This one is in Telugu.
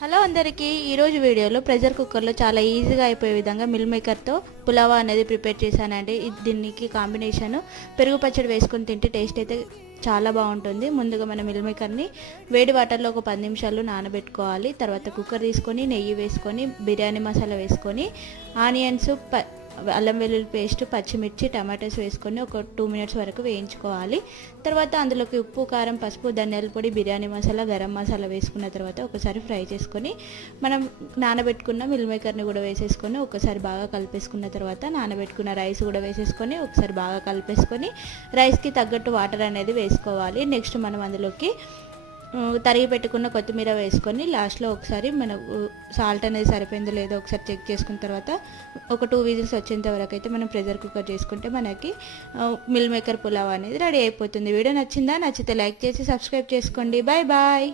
హలో అందరికీ, ఈరోజు వీడియోలో ప్రెషర్ కుక్కర్లో చాలా ఈజీగా అయిపోయే విధంగా మిల్ మేకర్తో పులావా అనేది ప్రిపేర్ చేశానండి. దీనికి కాంబినేషన్ పెరుగు పచ్చడి వేసుకొని తింటే టేస్ట్ అయితే చాలా బాగుంటుంది. ముందుగా మనం మిల్ మేకర్ని వేడి వాటర్లో ఒక 10 నిమిషాలు నానబెట్టుకోవాలి. తర్వాత కుక్కర్ తీసుకొని నెయ్యి వేసుకొని బిర్యానీ మసాలా వేసుకొని ఆనియన్స్, అల్లం వెల్లుల్లి పేస్ట్, పచ్చిమిర్చి, టమాటోస్ వేసుకొని ఒక 2 మినిట్స్ వరకు వేయించుకోవాలి. తర్వాత అందులోకి ఉప్పు, కారం, పసుపు, ధనియాల పొడి, బిర్యానీ మసాలా, గరం మసాలా వేసుకున్న తర్వాత ఒకసారి ఫ్రై చేసుకొని మనం నానబెట్టుకున్న మిల్ మేకర్ని కూడా వేసేసుకొని ఒకసారి బాగా కలిపేసుకున్న తర్వాత నానబెట్టుకున్న రైస్ కూడా వేసేసుకొని ఒకసారి బాగా కలిపేసుకొని రైస్కి తగ్గట్టు వాటర్ అనేది వేసుకోవాలి. నెక్స్ట్ మనం అందులోకి తరిగి పెట్టుకున్న కొత్తిమీర వేసుకొని లాస్ట్లో ఒకసారి మనకు సాల్ట్ అనేది సరిపోయిందో లేదో ఒకసారి చెక్ చేసుకున్న తర్వాత ఒక 2 విజిల్స్ వచ్చేంత వరకు అయితే మనం ప్రెషర్ కుక్కర్ చేసుకుంటే మనకి మిల్ మేకర్ పులావ్ అనేది రెడీ అయిపోతుంది. వీడియో నచ్చిందా? నచ్చితే లైక్ చేసి సబ్స్క్రైబ్ చేసుకోండి. Bye bye.